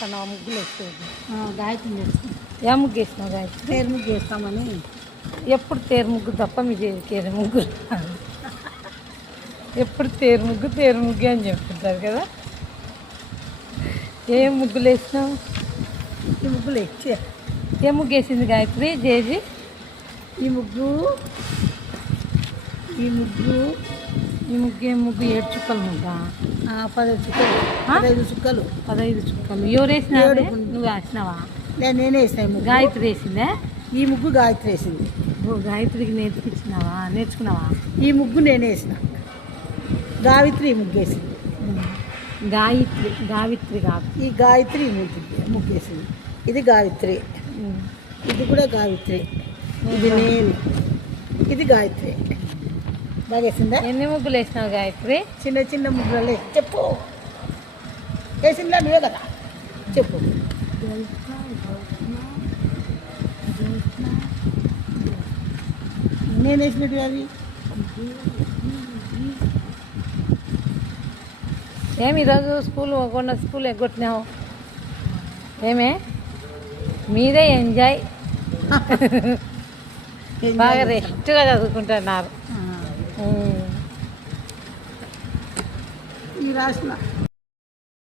వేస్తున్నావు ముగ్గులు వేసేది? గాయత్రి చేస్తాం. ఏ ముగ్గు వేసినావు గాయత్రి? తేరు ముగ్గు వేస్తామని. ఎప్పుడు తేరు ముగ్గు తప్ప మీ కేరు ముగ్గు ఎప్పుడు తేరు ముగ్గు అని చెప్తుంటారు కదా. ఏం ముగ్గులు వేసినావు? ఈ ముగ్గులు ఎక్కే. ఏ ముగ్గు వేసింది గాయత్రి? జేజీ ఈ ముగ్గు ఏం ముగ్గు? 7 చుక్కల ముగ్గా? 10 చుక్కలు, 15 చుక్కలు. 15 చుక్కలు. ఎవరు వేసినావు? నువ్వు వేసినావా? నేనే వేసిన ముగ్గు. గాయత్రి వేసిందే? ఈ ముగ్గు గాయత్రి వేసింది. గాయత్రికి నేర్చుకున్నావా? ఈ ముగ్గు నేనే వేసిన. గాయత్రి ఈ ముగ్గు వేసింది. గాయత్రి కాదు, ఈ గాయత్రి ఈ ముగ్గు వేసింది. ఇది గాయత్రి, ఇది కూడా గాయత్రి, ఇది నేను, ఇది గాయత్రి. బాగా వేసిందా? ఎన్ని ముగ్గులు వేసినావు గాయత్రి? చిన్న చిన్న ముగ్గులు చెప్పు. వేసిందా నువ్వే కదా, చెప్పు. నేను వేసినట్టు అవి. ఏమి ఈరోజు స్కూల్ ఎగ్గొట్టినావు? ఏమే మీరే ఎంజాయ్. బాగా రెస్ట్గా చదువుకుంటున్నారు. ఈ రాసిన